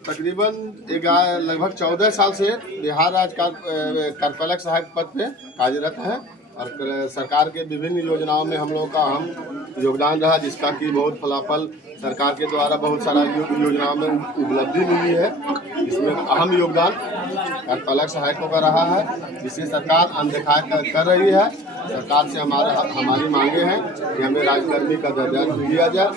तकरीबन लगभग 14 साल से बिहार राज्य कार्यपालक सहायक पद पे कार्यरत है और सरकार के विभिन्न योजनाओं में हम लोगों का अहम योगदान रहा, जिसका कि बहुत फलाफल सरकार के द्वारा बहुत सारा योजनाओं में उपलब्धि मिली है। इसमें अहम योगदान कार्यपालक सहायकों का रहा है, जिसे सरकार अनदेखा कर रही है। सरकार से हमारी मांगे हैं कि हमें राज्यकर्मी का दर्जा दिया जाए,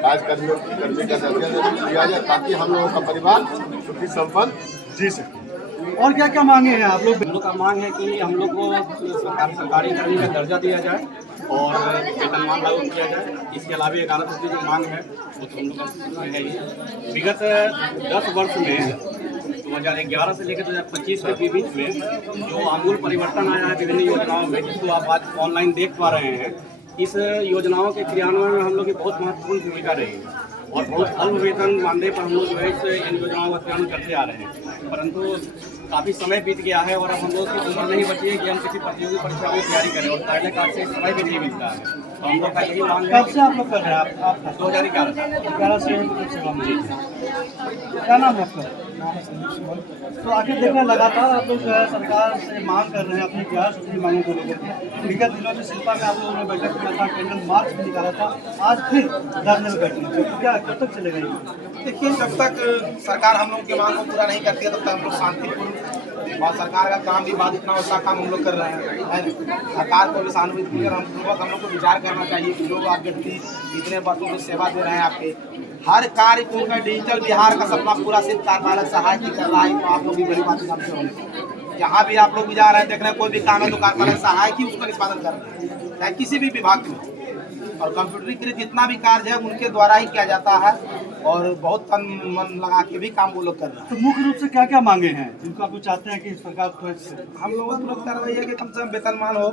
राज्यकर्मी का दर्जा दिया जाए, ताकि हम लोगों का परिवार सुखी संपन्न जी सके। और क्या क्या मांगे हैं आप लोग? हम लोग का मांग है कि हम लोग को सरकारी कर्मी का दर्जा दिया जाए और वेतनमान लागू किया जाए। इसके अलावा 11% जो मांग है वो तो हम लोग का है ही। विगत 10 वर्ष में 2011 से लेकर 2025 के बीच में जो आमूल परिवर्तन आया है विभिन्न योजनाओं में, जिसको आप आज ऑनलाइन देख पा रहे हैं, इस योजनाओं के क्रियान्वयन में हम लोग की बहुत महत्वपूर्ण भूमिका रही है और बहुत अल्प वेतन मानने पर हम लोग जो है इन योजनाओं का क्रियान्वयन करते आ रहे हैं। परंतु काफ़ी समय बीत गया है और अब हम लोग की उम्र नहीं बची है कि हम किसी प्रतियोगी परीक्षा की तैयारी करें और पहले काल से समय भी नहीं मिलता है। तो हम लोग का यही मांग है। कब से आप लोग कर रहे हैं? आप 2011 से सेवा में। क्या नाम है आपका? तो आखिर देखना लगातार आप लोग जो है सरकार से मांग कर रहे हैं अपनी 11% मांगों को लेकर के। विगत दिनों में शिल्पा में आप लोगों ने बैठक किया था, कैंडल मार्च भी निकाला था, आज फिर धरने में बैठे। तो क्या कब तक चलेगा ये? देखिए, जब तक सरकार हम लोगों की मांग को पूरा नहीं करती है तब तक हम लोग शांतिपूर्ण और सरकार का काम भी बाधित ना हो, उसका काम हम लोग कर रहे हैं। सरकार को भी सहानुभूति मिलकर हम लोग को विचार करना चाहिए कि जो आप व्यक्ति इतने वर्षों से सेवा दे रहे हैं, आपके हर कार्य को उनका डिजिटल बिहार का सपना पूरा सिर्फ कार्यपालक सहायक ही कर रहा है। तो आप लोग भी बड़ी बात समझते होंगे, जहाँ भी आप लोग भी जा रहे हैं देख रहे हैं कोई भी काम है तो कार्यपालक सहायक ही उसका निष्पादन कर रहे हैं, चाहे किसी भी विभाग में। और कंप्यूटरीकृत जितना भी कार्य है उनके द्वारा ही किया जाता है और बहुत तन मन लगा के भी काम वो लोग कर रहे हैं। तो मुख्य रूप से क्या क्या मांगे हैं जिनको आप चाहते हैं कि सरकार हम लोगों को लोग कर रही है कि कम से कम वेतनमान हो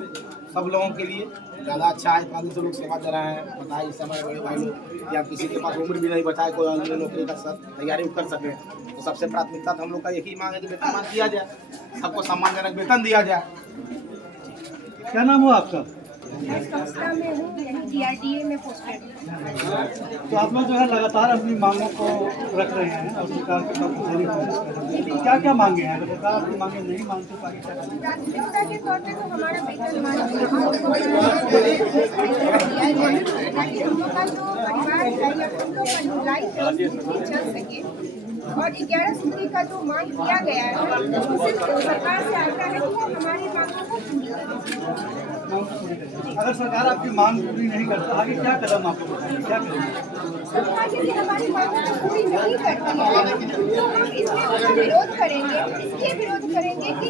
सब लोगों के लिए, ज़्यादा अच्छा है। इतना से लोग सेवा दे रहे हैं, बताइए इस समय बड़े भाई लोग या किसी के पास उम्र भी नहीं बचा है कोई नौकरी का तैयारी कर सके, तो सबसे प्राथमिकता तो हम लोग का यही मांग है कि वेतनमान दिया जाए, सबको सम्मानजनक वेतन दिया जाए। क्या नाम हो आपका? मैं संस्था में हूँ, यानी DRDA में पोस्टेड। तो आप लोग जो है लगातार अपनी मांगों को रख रहे हैं और सरकार के पास देने की कोशिश कर रहे हैं। क्या क्या मांगे हैं? अगर सरकार आपकी मांगे नहीं मानती तो आगे क्या करेंगे? प्राथमिकता के तौर पे तो हमारा वेतनमान ताकि हम लोग का जो परिवार है या हम लोग का लाइफ चल सके। और 11 सूत्री का जो मांग किया गया है उसे सरकार से आग्रह है कि वो हमारी मांगों को पूरी करें। अगर सरकार आपकी मांग पूरी नहीं करता आगे क्या कदम आपको बताएंगे, क्या करेंगे? सरकार यदि हमारी मांगों को पूरी नहीं करती है तो हम इसमें अपना विरोध करेंगे। इसलिए विरोध करेंगे कि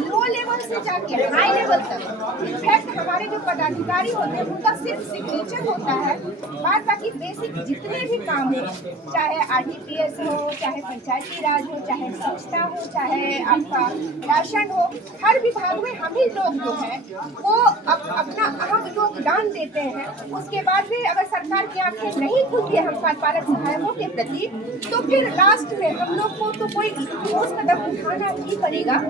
लो लेवल से जाके हाई लेवल तक इनफैक्ट हमारे जो पदाधिकारी होते हैं उनका सिर्फ सिग्नेचर होता है, बाद बाकी बेसिक जितने भी काम हो, चाहे RTPS हो, चाहे पंचायती राज हो, चाहे स्वच्छता हो, चाहे आपका राशन हो, हर विभाग में हम ही लोग जो है वो अपना अहम योगदान देते हैं। उसके बाद भी अगर सरकार की आंखें नहीं खुलती है हम कार्यपालक सहायकों के प्रति, तो फिर लास्ट में हम लोग को तो कोई ठोस कदम उठाना ही पड़ेगा।